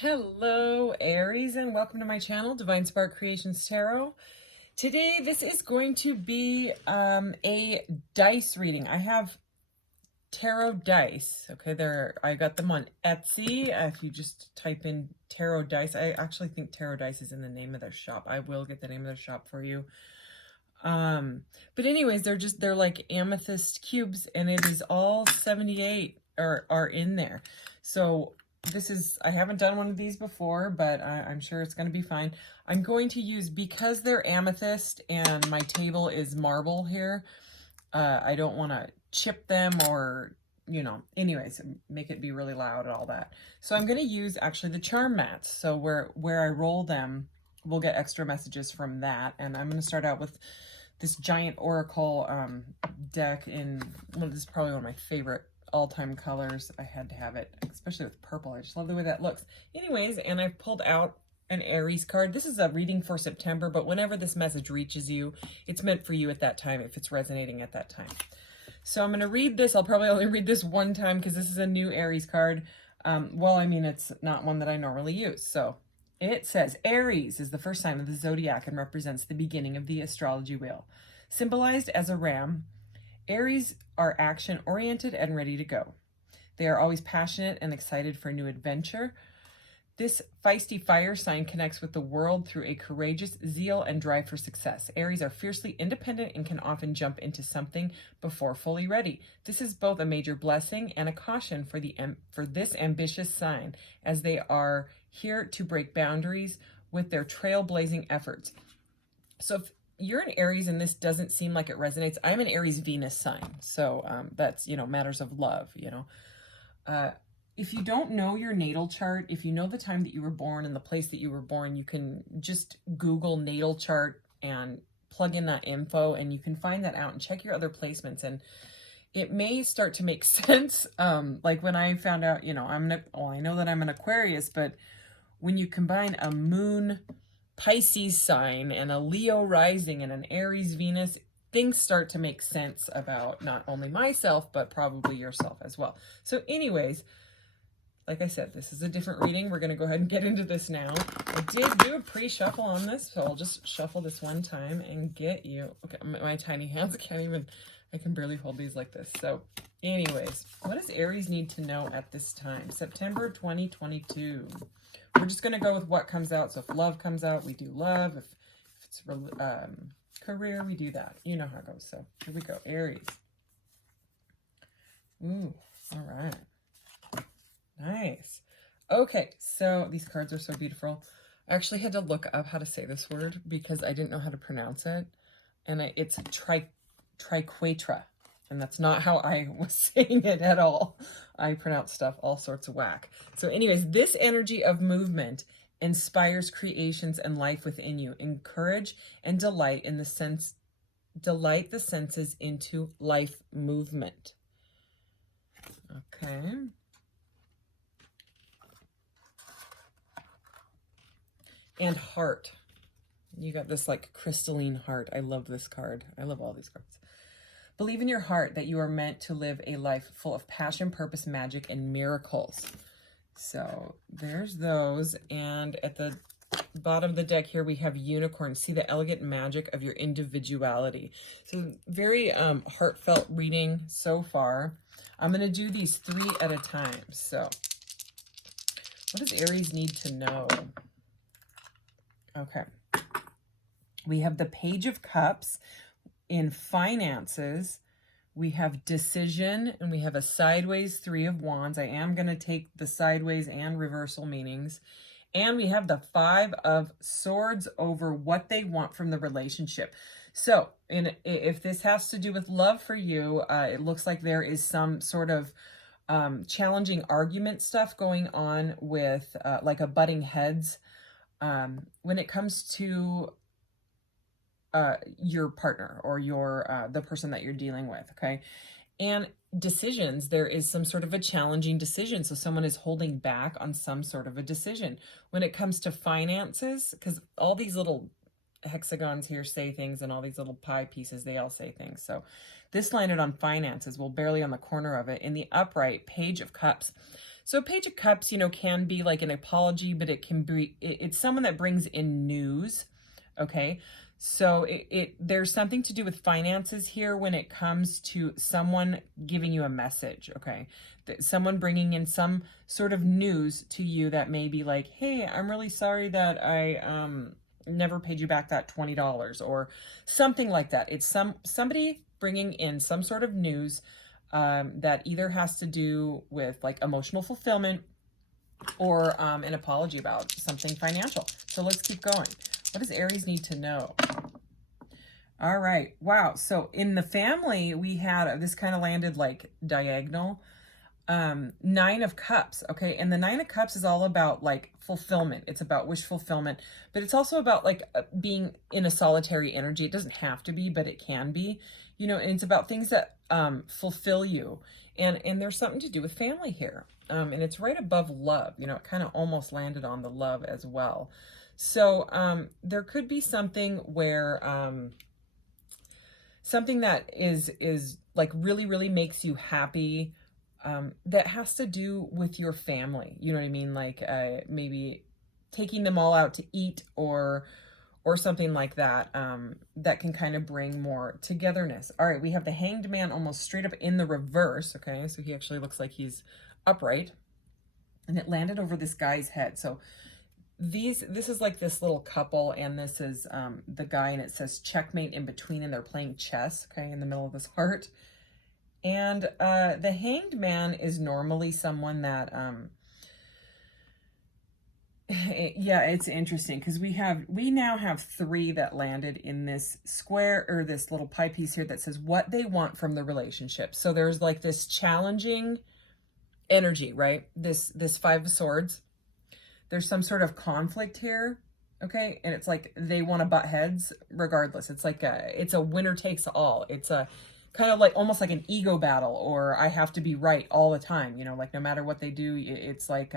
Hello, Aries, and welcome to my channel, Divine Spark Creations Tarot. Today, this is going to be a dice reading. I have tarot dice. Okay, I got them on Etsy. If you just type in tarot dice, I actually think tarot dice is in the name of their shop. I will get the name of their shop for you. But anyways, they're like amethyst cubes, and it is all 78 are in there. So I haven't done one of these before, but I'm sure it's going to be fine. I'm going to use, because they're amethyst and my table is marble here, I don't want to chip them or, anyways, make it be really loud and all that. So I'm going to use actually the charm mats. So where I roll them, we'll get extra messages from that. And I'm going to start out with this giant oracle deck this is probably one of my favorite all-time colors. I had to have it, especially with purple. I just love the way that looks. Anyways, and I've pulled out an Aries card. This is a reading for September, but whenever this message reaches you, it's meant for you at that time, if it's resonating at that time. So I'm going to read this. I'll probably only read this one time because this is a new Aries card. It's not one that I normally use. So it says, Aries is the first sign of the zodiac and represents the beginning of the astrology wheel. Symbolized as a ram, Aries are action-oriented and ready to go. They are always passionate and excited for a new adventure. This feisty fire sign connects with the world through a courageous zeal and drive for success. Aries are fiercely independent and can often jump into something before fully ready. This is both a major blessing and a caution for this ambitious sign, as they are here to break boundaries with their trailblazing efforts. So if you're an Aries and this doesn't seem like it resonates, I'm an Aries Venus sign. So that's, matters of love, If you don't know your natal chart, if you know the time that you were born and the place that you were born, you can just Google natal chart and plug in that info, and you can find that out and check your other placements. And it may start to make sense. Like when I found out, I know that I'm an Aquarius, but when you combine a moon Pisces sign and a Leo rising and an Aries Venus, things start to make sense about not only myself, but probably yourself as well. So anyways, like I said, this is a different reading. We're going to go ahead and get into this now. I did do a pre-shuffle on this, so I'll just shuffle this one time and get you. Okay, my tiny hands I can barely hold these like this. So anyways, what does Aries need to know at this time? September 2022. We're just going to go with what comes out. So if love comes out, we do love. If it's career, we do that. You know how it goes. So here we go. Aries. Ooh, all right. Nice. Okay, so these cards are so beautiful. I actually had to look up how to say this word because I didn't know how to pronounce it. And it's triquetra. And that's not how I was saying it at all. I pronounce stuff all sorts of whack. So anyways, this energy of movement inspires creations and life within you. Encourage and delight the senses into life movement. Okay. And heart. You got this like crystalline heart. I love this card. I love all these cards. Believe in your heart that you are meant to live a life full of passion, purpose, magic, and miracles. So there's those. And at the bottom of the deck here, we have unicorns. See the elegant magic of your individuality. So very heartfelt reading so far. I'm going to do these 3 at a time. So what does Aries need to know? Okay. We have the Page of Cups. In finances, we have decision, and we have a sideways 3 of Wands. I am going to take the sideways and reversal meanings. And we have the 5 of Swords over what they want from the relationship. So if this has to do with love for you, it looks like there is some sort of challenging argument stuff going on with like a butting heads when it comes to your partner or the person that you're dealing with, okay? And decisions, there is some sort of a challenging decision. So someone is holding back on some sort of a decision. When it comes to finances, because all these little hexagons here say things, and all these little pie pieces, they all say things. So this landed on finances, well, barely on the corner of it. In the upright, Page of Cups. So a Page of Cups, you know, can be like an apology, but it can be, it's someone that brings in news, okay? So there's something to do with finances here when it comes to someone giving you a message, okay? Someone bringing in some sort of news to you that may be like, hey, I'm really sorry that I never paid you back that $20 or something like that. It's somebody bringing in some sort of news that either has to do with like emotional fulfillment or an apology about something financial. So let's keep going. What does Aries need to know? All right. Wow. So in the family, we had, this kind of landed like diagonal. Nine of Cups. Okay. And the Nine of Cups is all about like fulfillment. It's about wish fulfillment, but it's also about like being in a solitary energy. It doesn't have to be, but it can be, you know, and it's about things that fulfill you. And there's something to do with family here. And it's right above love. You know, it kind of almost landed on the love as well. So there could be something where something that is like really, really makes you happy, that has to do with your family. You know what I mean? Like maybe taking them all out to eat or something like that, that can kind of bring more togetherness. All right, we have the Hanged Man almost straight up in the reverse. Okay, so he actually looks like he's upright, and it landed over this guy's head. So this is like this little couple, and this is the guy, and it says checkmate in between, and they're playing chess, okay, in the middle of this heart. And the Hanged Man is normally someone that yeah, it's interesting because we now have three that landed in this square, or this little pie piece here that says what they want from the relationship. So there's like this challenging energy, right? This Five of Swords. There's some sort of conflict here, okay? And it's like they want to butt heads regardless. It's like it's a winner takes all. It's a kind of like almost like an ego battle, or I have to be right all the time, you know, like no matter what they do, it's like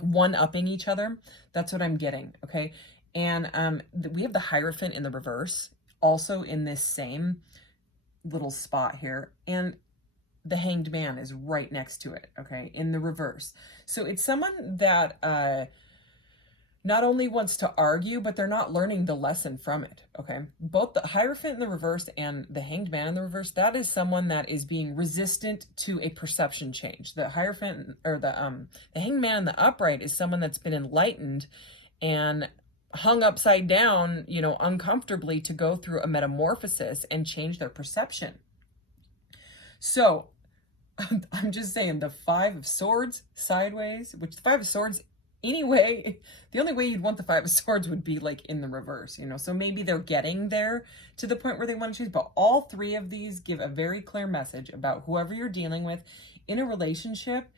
one-upping each other. That's what I'm getting, okay? And we have the Hierophant in the reverse, also in this same little spot here, and the Hanged Man is right next to it, okay, in the reverse. So it's someone that not only wants to argue, but they're not learning the lesson from it, okay? Both the Hierophant in the reverse and the Hanged Man in the reverse, that is someone that is being resistant to a perception change. The Hierophant, or the Hanged Man in the upright is someone that's been enlightened and hung upside down, you know, uncomfortably to go through a metamorphosis and change their perception. So I'm just saying the Five of Swords sideways, which the Five of Swords anyway, the only way you'd want the Five of Swords would be like in the reverse, you know, so maybe they're getting there to the point where they want to choose, but all three of these give a very clear message about whoever you're dealing with in a relationship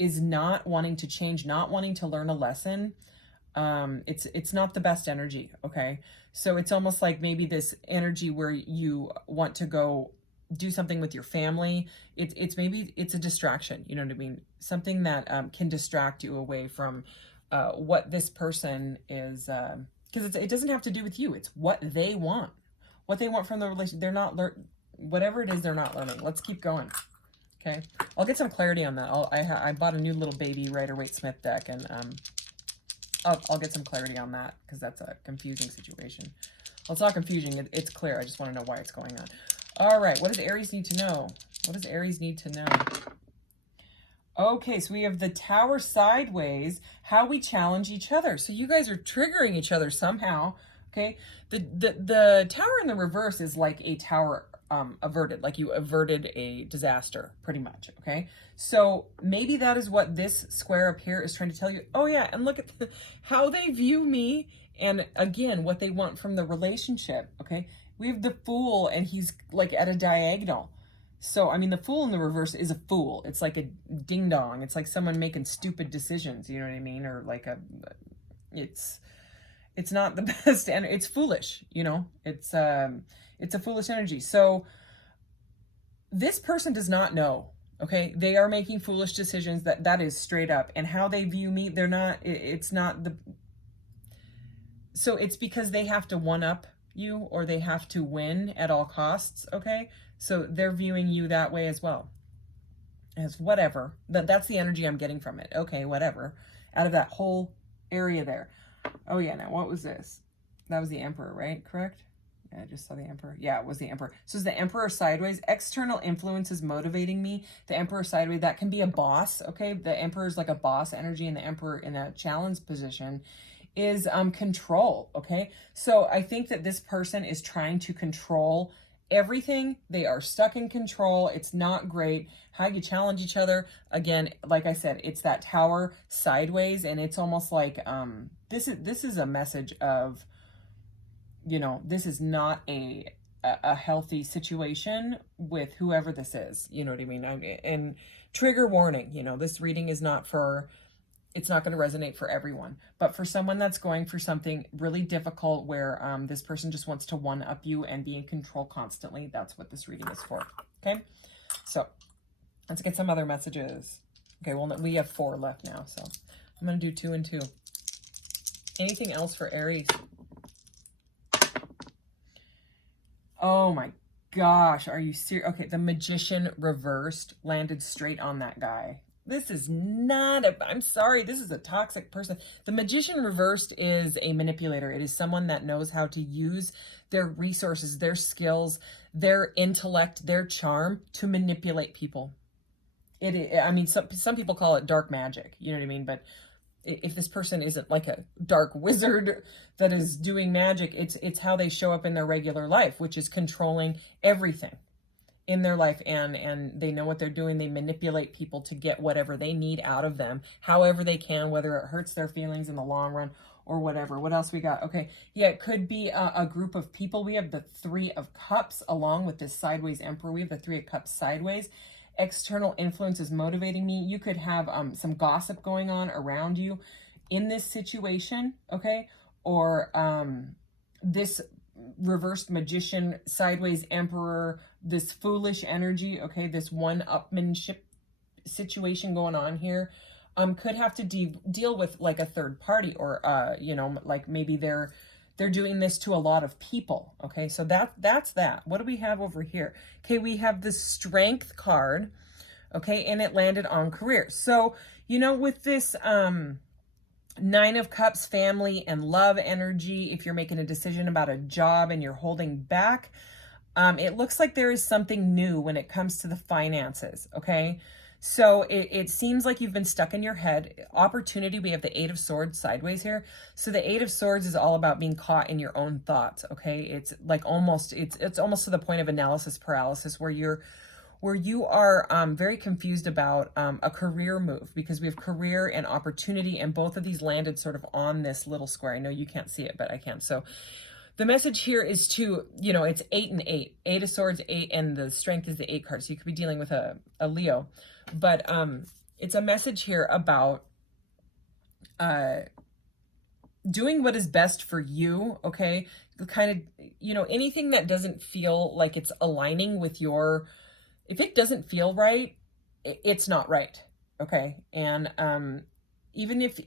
is not wanting to change, not wanting to learn a lesson. It's not the best energy, okay? So it's almost like maybe this energy where you want to go do something with your family. Maybe it's a distraction, you know what I mean? Something that can distract you away from what this person is, because it doesn't have to do with you. It's what they want from the relationship. They're not whatever it is, they're not learning. Let's keep going. Okay, I'll get some clarity on that. I bought a new little baby Rider-Waite-Smith deck, and I'll get some clarity on that because that's a confusing situation. Well, it's not confusing. It's clear. I just want to know why it's going on. All right, what does Aries need to know? What does Aries need to know? Okay, so we have the Tower sideways, how we challenge each other. So you guys are triggering each other somehow, okay? The Tower in the reverse is like a tower averted, like you averted a disaster, pretty much, okay? So maybe that is what this square up here is trying to tell you. Oh yeah, and look at how they view me, and again, what they want from the relationship, okay? We have the Fool, and he's like at a diagonal. So, I mean, the Fool in the reverse is a fool. It's like a ding-dong. It's like someone making stupid decisions, you know what I mean? Or like it's not the best, and it's foolish, you know? It's a foolish energy. So this person does not know, okay? They are making foolish decisions. That is straight up. And how they view me, they're not, it's not the, so it's because they have to one-up you, or they have to win at all costs, okay? So they're viewing you that way as well. as whatever. That's the energy I'm getting from it. Okay, whatever. Out of that whole area there. Oh yeah, now what was this? That was the Emperor, right? Correct? Yeah, I just saw the Emperor. Yeah, it was the Emperor. So is the Emperor sideways. External influence is motivating me. The Emperor sideways, that can be a boss, okay? The Emperor is like a boss energy, and the Emperor in a challenge position is control, okay? So I think that this person is trying to control everything. They are stuck in control. It's not great. How you challenge each other. Again, like I said, it's that Tower sideways, and it's almost like this is a message of, you know, this is not a healthy situation with whoever this is. You know what I mean? And trigger warning, you know, this reading is not for, it's not going to resonate for everyone, but for someone that's going for something really difficult where this person just wants to one-up you and be in control constantly, that's what this reading is for. Okay, so let's get some other messages. Okay, well, we have 4 left now, so I'm going to do 2 and 2. Anything else for Aries? Oh my gosh, are you serious? Okay, the Magician reversed landed straight on that guy. This is not I'm sorry, this is a toxic person. The Magician reversed is a manipulator. It is someone that knows how to use their resources, their skills, their intellect, their charm to manipulate people. I mean, some people call it dark magic, you know what I mean? But if this person isn't like a dark wizard that is doing magic, it's how they show up in their regular life, which is controlling everything in their life, and they know what they're doing. They manipulate people to get whatever they need out of them, however they can, whether it hurts their feelings in the long run or whatever. What else we got? Okay, yeah, it could be a group of people. We have the 3 of Cups along with this sideways Emperor. We have the 3 of Cups sideways. External influence is motivating me. You could have some gossip going on around you in this situation, okay? Or this reversed Magician, sideways Emperor, this foolish energy, okay? This one-upmanship situation going on here could have to deal with like a third party, or you know, like maybe they're doing this to a lot of people, okay? So that's that. What do we have over here? Okay, we have the Strength card, okay, and it landed on career. So, you know, with this 9 of Cups, family and love energy, if you're making a decision about a job and you're holding back, it looks like there is something new when it comes to the finances, okay? So it seems like you've been stuck in your head. Opportunity, we have the 8 of Swords sideways here. So the 8 of Swords is all about being caught in your own thoughts, okay? It's like almost, it's almost to the point of analysis paralysis where you are very confused about a career move, because we have career and opportunity, and both of these landed sort of on this little square. I know you can't see it, but I can. So the message here is to, you know, it's 8 and 8. 8 of Swords, 8, and the Strength is the 8 card. So you could be dealing with a Leo. But it's a message here about doing what is best for you, okay? Kind of, you know, anything that doesn't feel like it's aligning with your, if it doesn't feel right, it's not right, okay? And even if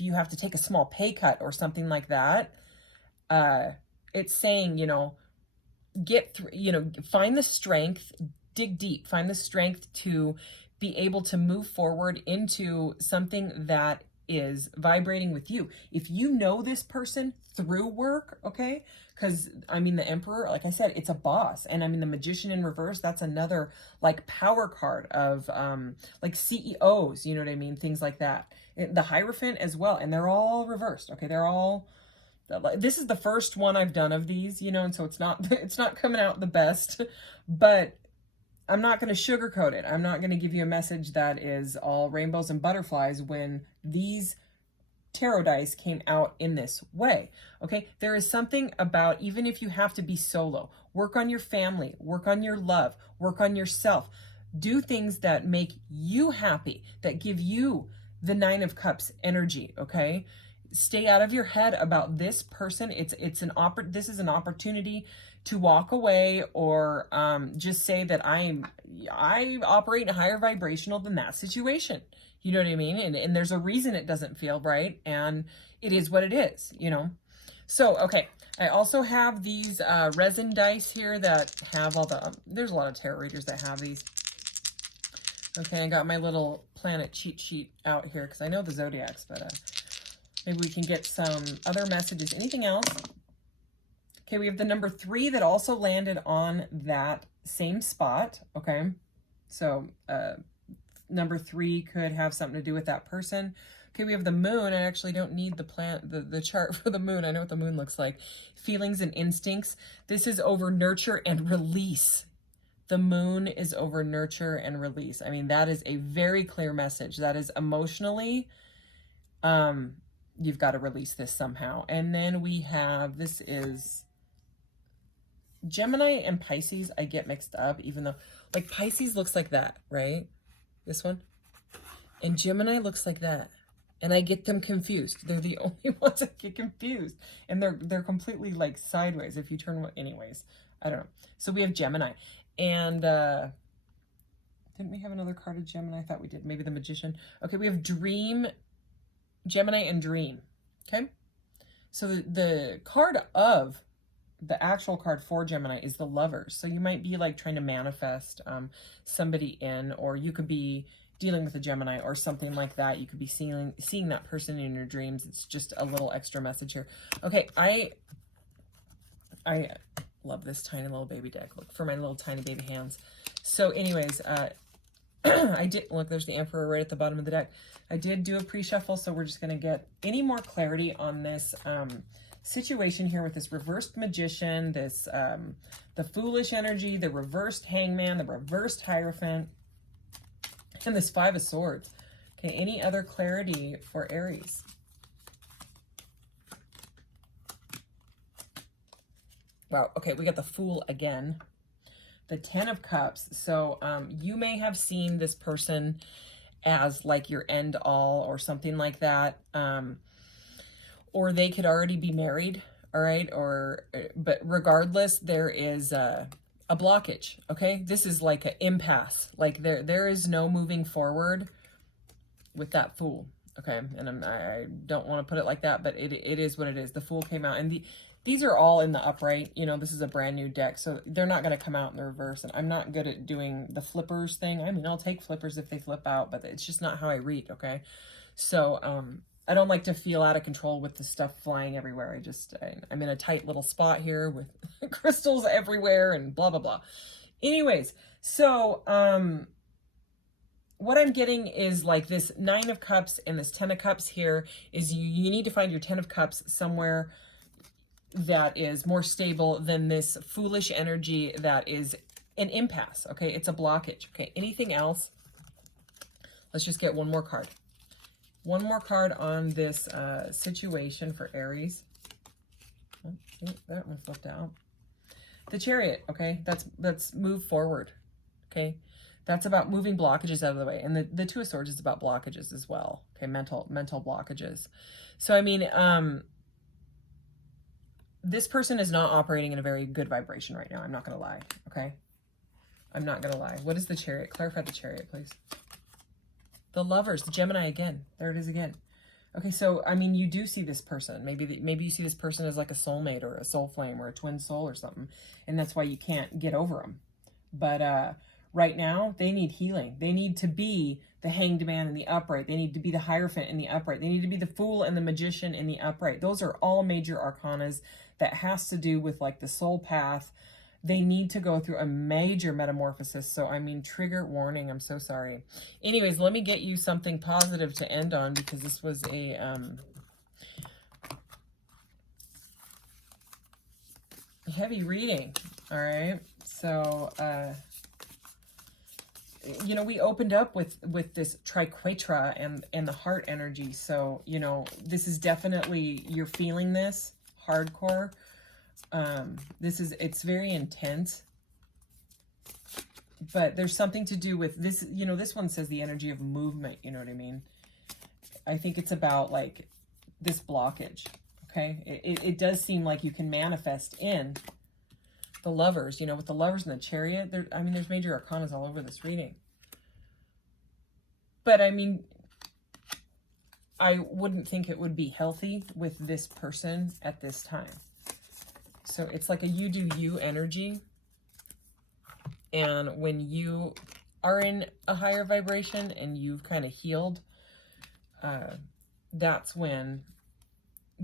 you have to take a small pay cut or something like that, it's saying, you know, get through, you know, find the strength, dig deep, find the strength to be able to move forward into something that is vibrating with you. If you know this person through work, okay? Because, I mean, the Emperor, like I said, it's a boss. And I mean, the Magician in reverse, that's another, like, power card of, like, CEOs, you know what I mean? Things like that. The Hierophant as well. And they're all reversed, okay? They're all, this is the first one I've done of these, you know, and so it's not coming out the best, but I'm not going to sugarcoat it. I'm not going to give you a message that is all rainbows and butterflies when these tarot dice came out in this way, okay? There is something about, even if you have to be solo, work on your family, work on your love, work on yourself, do things that make you happy, that give you the 9 of Cups energy, okay? Stay out of your head about this person. This is an opportunity to walk away, or just say that I operate in a higher vibrational than that situation. You know what I mean? And there's a reason it doesn't feel right, and it is what it is, you know? So, okay. I also have these resin dice here that have all the, there's a lot of tarot readers that have these. Okay, I got my little planet cheat sheet out here because I know the zodiacs, but maybe we can get some other messages. Anything else? Okay, we have the number 3 that also landed on that same spot. Okay, so number 3 could have something to do with that person. Okay, we have the moon. I actually don't need the chart for the moon. I know what the moon looks like. Feelings and instincts. This is over nurture and release. The moon is over nurture and release. I mean, that is a very clear message. That is emotionally, you've got to release this somehow. And then we have, this is Gemini and Pisces. I get mixed up, even though, like, Pisces looks like that, right? This one. And Gemini looks like that. And I get them confused. They're the only ones that get confused. And they're completely like sideways if you turn one. Anyways, I don't know. So we have Gemini. And didn't we have another card of Gemini? I thought we did. Maybe the Magician. Okay, we have Dream, Gemini and Dream. Okay. So the card of, the actual card for Gemini is the Lovers. So you might be like trying to manifest somebody in, or you could be dealing with a Gemini or something like that. You could be seeing that person in your dreams. It's just a little extra message here. Okay, I love this tiny little baby deck. Look, for my little tiny baby hands. So anyways, I did, look, there's the Emperor right at the bottom of the deck. I did do a pre-shuffle, so we're just going to get any more clarity on this situation here with this reversed Magician, this the Foolish energy, the reversed Hangman, the reversed Hierophant, and this 5 of Swords. Okay, any other clarity for Aries? Wow, okay, we got the Fool again. The 10 of Cups. So you may have seen this person as like your end all or something like that. Or they could already be married, all right? But regardless, there is a blockage, okay? This is like an impasse. Like there is no moving forward with that Fool, okay? And I don't want to put it like that, but it is what it is. The Fool came out, and these are all in the upright. You know, this is a brand new deck, so they're not going to come out in the reverse. And I'm not good at doing the flippers thing. I mean, I'll take flippers if they flip out, but it's just not how I read, okay? So, I don't like to feel out of control with the stuff flying everywhere. I'm in a tight little spot here with crystals everywhere and blah, blah, blah. Anyways, so what I'm getting is like this 9 of Cups and this 10 of Cups here is you need to find your 10 of Cups somewhere that is more stable than this Foolish energy that is an impasse, okay? It's a blockage, okay? Anything else? Let's just get one more card. One more card on this situation for Aries. Oh, that one flipped out. The Chariot, okay? That's move forward, okay? That's about moving blockages out of the way. And the 2 of Swords is about blockages as well, okay? Mental blockages. So, I mean, this person is not operating in a very good vibration right now. I'm not going to lie, okay? I'm not going to lie. What is the Chariot? Clarify the Chariot, please. The Lovers, the Gemini again. There it is again. Okay, so, I mean, you do see this person. Maybe you see this person as like a soulmate or a soul flame or a twin soul or something, and that's why you can't get over them. But right now, they need healing. They need to be the Hanged Man in the upright. They need to be the Hierophant in the upright. They need to be the Fool and the Magician in the upright. Those are all major arcanas that has to do with like the soul path. They need to go through a major metamorphosis. So, I mean, trigger warning. I'm so sorry. Anyways, let me get you something positive to end on, because this was a heavy reading. All right. So, you know, we opened up with this triquetra and the heart energy. So, you know, this is definitely, you're feeling this hardcore. It's very intense, but there's something to do with this, you know, this one says the energy of movement, you know what I mean? I think it's about like this blockage, okay? It does seem like you can manifest in the Lovers, you know, with the Lovers and the Chariot. I mean, there's major arcanas all over this reading. But I mean, I wouldn't think it would be healthy with this person at this time. So it's like a you do you energy. And when you are in a higher vibration and you've kind of healed, that's when,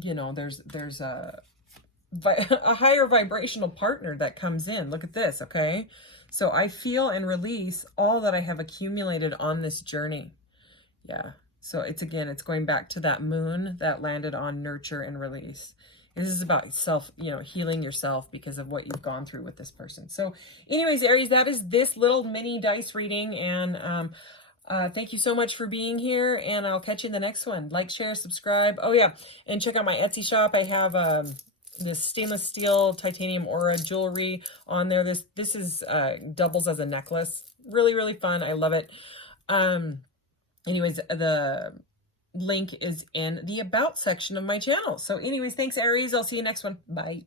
you know, there's a higher vibrational partner that comes in. Look at this, okay? So I feel and release all that I have accumulated on this journey. Yeah. So it's, again, it's going back to that moon that landed on nurture and release. And this is about self, you know, healing yourself because of what you've gone through with this person. So anyways, Aries, that is this little mini dice reading. And thank you so much for being here. And I'll catch you in the next one. Like, share, subscribe. Oh, yeah. And check out my Etsy shop. I have this stainless steel titanium aura jewelry on there. This is doubles as a necklace. Really, really fun. I love it. Anyways, the link is in the about section of my channel. So anyways, thanks, Aries. I'll see you next one. Bye.